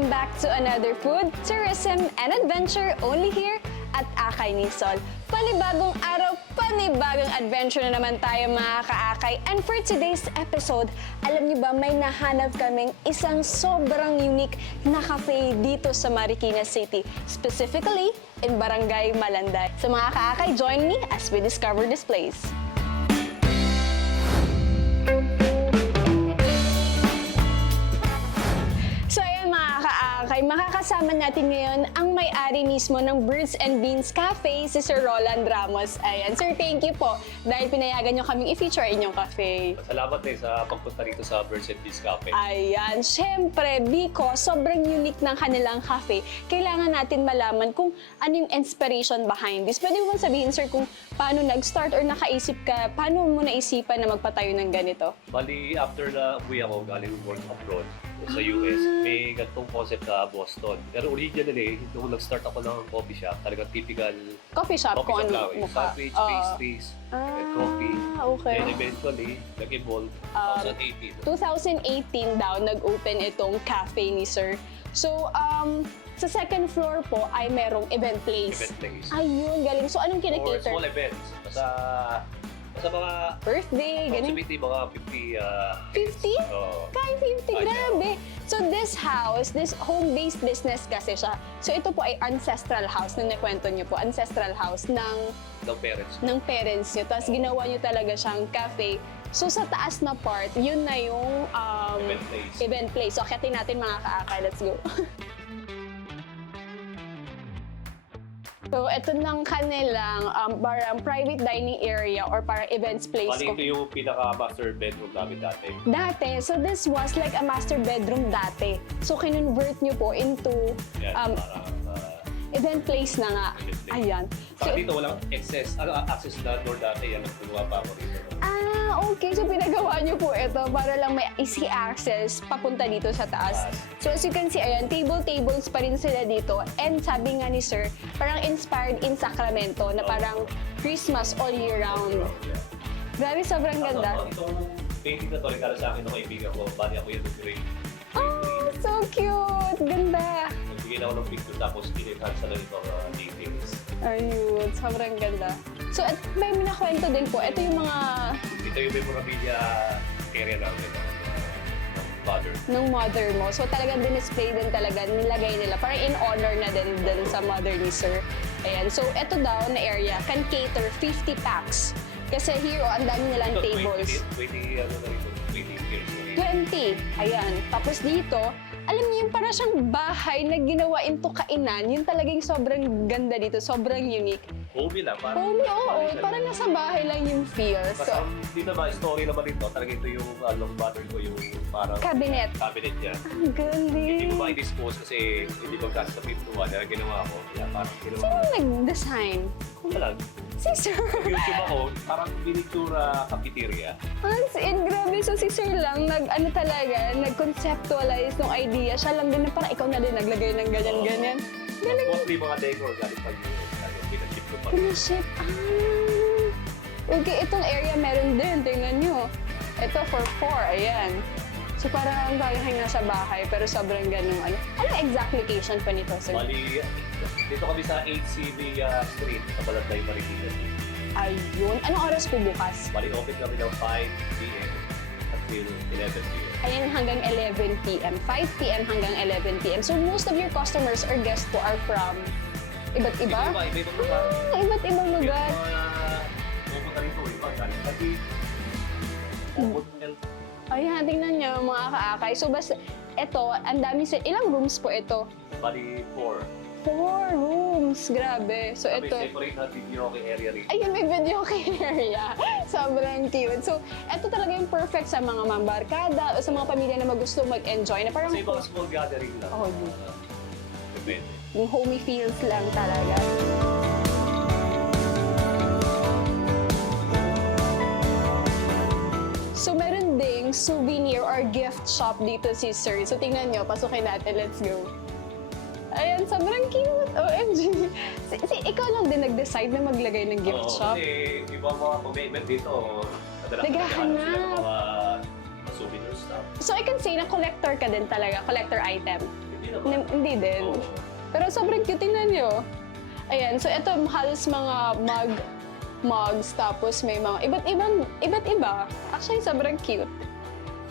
Welcome back to another food, tourism, and adventure only here at Akay ni Sol. Panibagong araw, panibagong adventure na naman tayo mga kaakay. And for today's episode, alam niyo ba may nahanap kaming isang sobrang unique na cafe dito sa Marikina City, specifically in Barangay Malanday. So mga kaakay, join me as we discover this place. Makakasama natin ngayon ang may-ari mismo ng Birds and Beans Cafe, si Sir Roland Ramos. Ayan, Sir, thank you po dahil pinayagan nyo kaming i-feature inyong cafe. Salamat sa pagpunta rito sa Birds and Beans Cafe. Ayan, syempre, because sobrang unique ng kanilang cafe, kailangan natin malaman kung ano yung inspiration behind this. Pwede mo sabihin, Sir, kung paano nag-start or nakaisip ka, paano mo naisipan na magpatayo ng ganito? Bali, after na uwi ako galing work abroad sa US, may ganitong concept sa Boston. Pero originally, nung nag-start ako ng coffee shop, talagang typical coffee shop kung ano lang. mukha. Sandwich, pastries, and coffee. Okay. Then eventually, nag-evolve 2018. 2018 daw, nag-open itong cafe ni Sir. So, sa second floor po ay merong event place. Event place. Ayun, galing. So, anong For kinakater? small events. Sa mga Birthday, ganun. approximately mga 50. 50? Oo. Kaya 50, grabe. So this house, this home-based business kasi siya. So ito po ay ancestral house, nung nakwento niyo po, ancestral house ng parents niyo. Tapos ginawa niyo talaga siyang cafe. So sa taas na part, yun na yung event place. So akitin natin mga kaakay, let's go. So, ito ng kanilang parang private dining area or parang events place. Bali, ito yung pinaka-master bedroom namin dati. Dati, so this was like a master bedroom dati. So, kinonvert nyo po into event place na nga. Ayan. So, dito walang access na door dati. Yan, nagpuluwa pa ako dito. Okay. So, pinagawa nyo po ito para lang may easy access papunta dito sa taas. So, as you can see, ayan, tables pa rin sila dito. And sabi nga ni Sir, parang inspired in Sacramento na parang Christmas all year round. Grabe, sobrang ganda. Itong painting na to, regalo sa akin ng kaibigan ko. Bali ako yung nag-grade. Oh, so cute! Ganda! Nagbigay na ako ng picture tapos in-enhance na lang itong details. Ayun, sobrang ganda. So, may minakwento din po. Ito yung mga... Ito yung memorabilia area namin. Ng mother mo. So, talagang din-display din talaga, nilagay nila. Parang in honor na din sa mother ni Sir. Ayan. So, ito daw na area can cater 50 packs. Kasi here, ang dami nilang tables. 20 years. 20. Ayan. Tapos dito, alam niyo yung parang siyang bahay na ginawa into kainan. Yung talagang sobrang ganda dito. Sobrang unique. Homey lang. Homey, oo. Parang nasa bahay lang yung feel. So, dito ba, story naman dito. Talaga ito yung mother ko, yung parang cabinet. Cabinet niya. Ang galing. Hindi ko ma-dispose kasi hindi ko kasi sa pintuan na ginawa ko. Kaya parang ginawa ko. Sino nag-design? Wala. Si Sir. YouTube ako, parang pinictura cafeteria. As in, grabe. So, si Sir lang, nag-conceptualize ng idea. Siya lang din na parang ikaw na din naglagay ng ganyan-ganyan. Galing. Mostly mga decor, galing pag pinaship ko pa. Pinaship. Okay, itong area meron din. Tingnan nyo. Ito for 4. Ayan. So, parang kaya nasa bahay, pero sobrang ganun. Ano exact location pa nito, Sir? Bali, dito kami sa 8CV Street, sa Balatay, Marikina. Ayun. Anong oras po bukas? Bali, open kami ng 5 p.m. until 11 p.m. Ayan, hanggang 11 p.m. 5 p.m. hanggang 11 p.m. So, most of your customers or guests po are from iba't iba? Iba-ibang lugar. Iba't ibang lugar. Pupunta rito, iba. Galing Taguig, Hotel. Ayan, tingnan nyo mga kaakay. So, basta, ito, ang dami ilang rooms po ito? Bali, 4. 4 rooms. Grabe. So, May ito. separate na video area rin. Ayun, may video area. Sobrang cute. So, ito talaga yung perfect sa mga mambarkada o sa mga pamilya na gusto mag-enjoy. Na parang, Kasi mga small gathering lang. Oh, yun. Depende. Yung homey feels lang talaga. So, meron ding souvenir or gift shop dito si Sir. So, tingnan nyo. Pasukin natin. Let's go. Ayan, sobrang cute. OMG. Ikaw lang din nag-decide na maglagay ng gift shop? Kasi ibang mga commitment dito, Naghahanap. mga souvenir stuff. So I can say na collector ka din talaga, collector item. Hindi din. Oo. Pero sobrang cute, tingnan nyo. Ayan, so ito halos mga mugs, tapos may mga iba't iba. Actually, sobrang cute.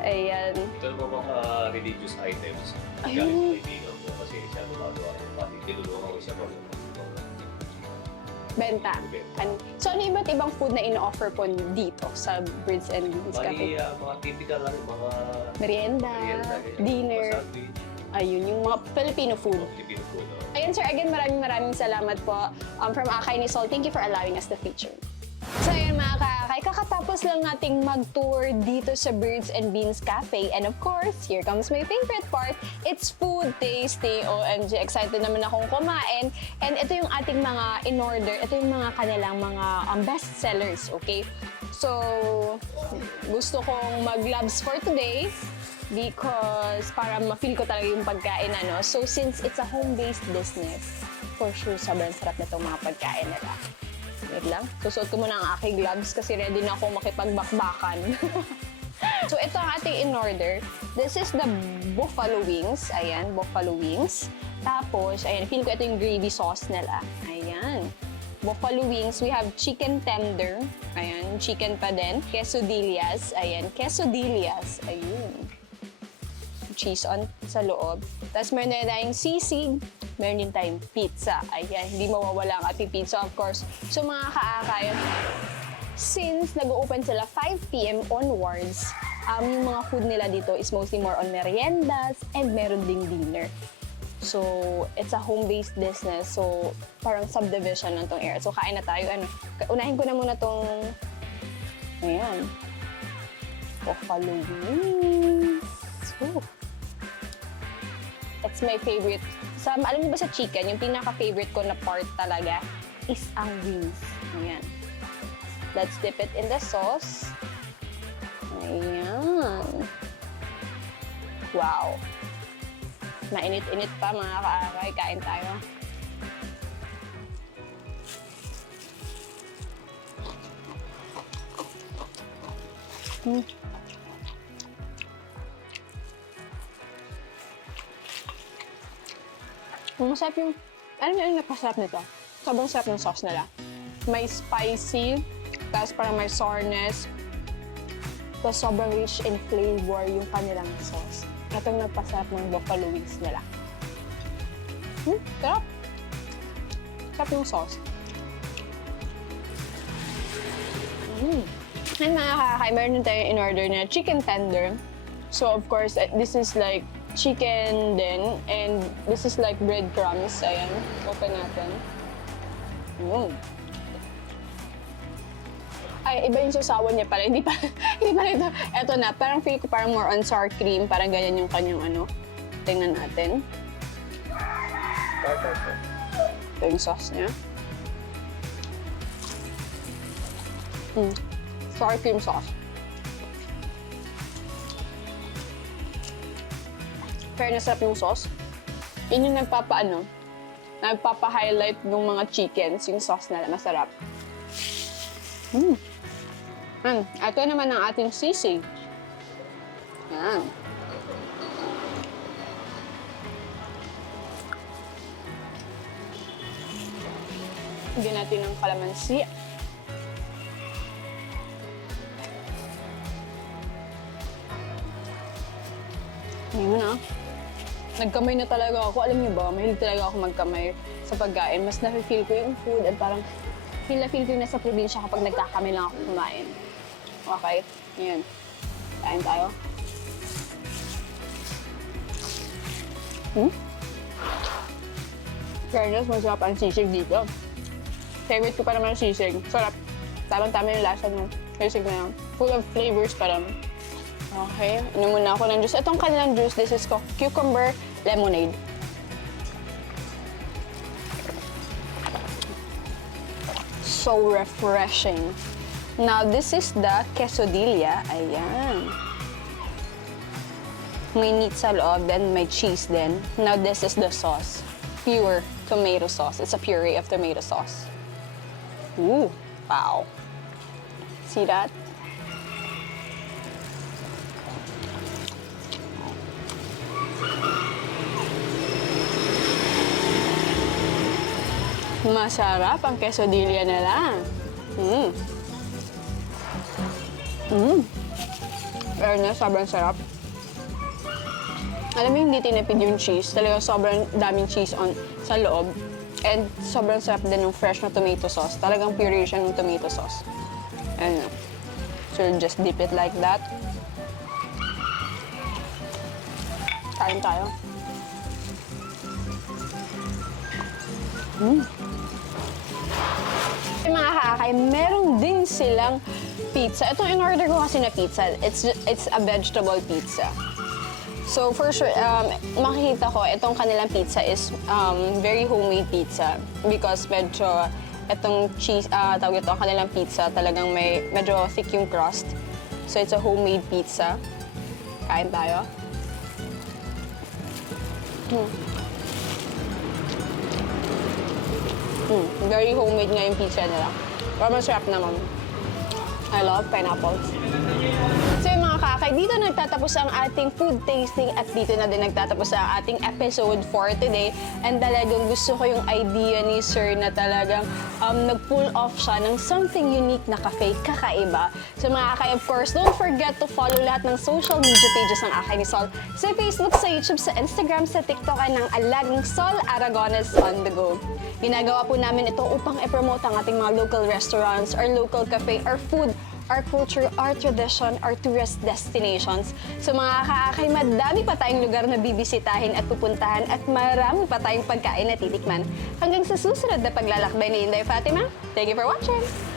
Ayan. Ito yung mga religious items. Ayun. Galing sa kaibigan ko kasi siya gumagawa ng pati. Tinulungan ko siya mag Benta. So, ano iba't ibang food na ino-offer po dito sa Birds and Beans Bali, Cafe? mga typical lang, mga Merienda, ganyan, dinner. mga sandwich, Ayun, yung mga Filipino food. mga Filipino food. Ayun, sir, again, maraming salamat po from Akay ni Sol. Thank you for allowing us to feature. So, ayun mga kaakay, kakatapos lang nating mag-tour dito sa Birds and Beans Cafe. And of course, here comes my favorite part. It's food tasting. OMG, excited naman akong kumain. And ito yung ating mga in-order. Ito yung mga kanilang mga best sellers, okay? So, gusto kong mag-labs for today because para ma-feel ko talaga yung pagkain, ano. So, since it's a home-based business, for sure, sobrang sarap na itong mga pagkain nila. Wait lang. Susuot ko muna ang aking gloves kasi ready na ako makipagbakbakan. So, ito ang ating in-order. This is the buffalo wings. Ayan, buffalo wings. Tapos, ayan, feel ko ito yung gravy sauce nila. Ayan. Buffalo wings. We have chicken tender. Ayan, chicken pa din. Quesadillas. Ayan, quesadillas. Ayun. Cheese on sa loob. Tapos meron na tayong sisig. Meron din tayong pizza. Ayan, hindi mawawala ang ating pizza, of course. So mga kaakay, since nag-open sila 5 p.m. onwards, yung mga food nila dito is mostly more on meriendas and meron ding dinner. So, it's a home-based business. So, parang subdivision ng tong area. So, kain na tayo. Ano, unahin ko na muna tong, ayan, buffalo wings. Ooh. It's my favorite. Alam niyo ba sa chicken, yung pinaka-favorite ko na part talaga is ang wings. Ayan. Let's dip it in the sauce. Ayan. Wow. Mainit-init pa mga kaakay. Kain tayo. Masarap yung, alam niyo yung napasarap nito? Sobrang sarap ng sauce nila. May spicy, tapos parang may sourness, tapos sobrang rich in flavor yung kanilang sauce. Ito yung nagpasarap ng buffalo wings nila. Sarap. Sarap yung sauce. And mga kakakay, meron tayong in-order na chicken tender. So of course, this is like chicken din, and this is like breadcrumbs. Ayan, open natin. Ay, iba yung sasawan niya pala. Hindi pa ito. Eto na, parang feel ko parang more on sour cream. Parang ganyan yung kanyang ano. Tingnan natin. Ito yung sauce niya. Sour cream sauce. Kaya nasarap yung sauce. Yun yung nagpapa-highlight ng mga chickens, yung sauce nila. Masarap. Ito naman ang ating sisig. Yan. Lagyan natin ng kalamansi. Ngayon na. Nagkamay na talaga ako. Alam niyo ba, mahilig talaga ako magkamay sa pagkain. Mas na-feel ko yung food at parang feel ko yung nasa probinsya kapag nagkakamay lang ako kumain. Okay, yan. Kain tayo. Fairness, masarap ang sisig dito. Favorite ko pa naman ang sisig. Sarap. Tamang-tama yung lasa ng sisig na yan. Full of flavors pa lang. Okay, ano muna ako ng juice. Itong kanilang juice, this is cucumber lemonade. So refreshing. Now, this is the quesadilla. Ayan. May meat sa loob, then may cheese din. Now, this is the sauce. Pure tomato sauce. It's a puree of tomato sauce. Ooh, wow. See that? Masarap ang quesadilla nila. Fairness, sobrang sarap. Alam mo, hindi tinipid yung cheese. Talagang sobrang daming cheese sa loob. And sobrang sarap din ng fresh na tomato sauce. Talagang puree siya ng tomato sauce. And so you just dip it like that. Kain tayo. Yung mga kaakay, meron din silang pizza. Itong in-order ko kasi na pizza, it's a vegetable pizza. So for sure, makikita ko itong kanilang pizza is very homemade pizza because medyo itong cheese, tawag ito, ang kanilang pizza talagang medyo thick yung crust. So it's a homemade pizza. Kain tayo. Very homemade nga yung pizza nila. Pero masarap naman. I love pineapples. So yung mga kakay, dito nagtatapos ang ating food tasting at dito na din nagtatapos ang ating episode for today. And talagang gusto ko yung idea ni Sir na talagang nag-pull off siya ng something unique na cafe, kakaiba. So mga kakay, of course, don't forget to follow lahat ng social media pages ng Akay ni Sol. Sa Facebook, sa YouTube, sa Instagram, sa TikTok ay ng Alagang Sol Aragones on the go. Ginagawa po namin ito upang i-promote ang ating mga local restaurants, our local cafe, our food, our culture, our tradition, our tourist destinations. So mga kaakay, madami pa tayong lugar na bibisitahin at pupuntahan at marami pa tayong pagkain na titikman. Hanggang sa susunod na paglalakbay ni Inday Fatima, thank you for watching!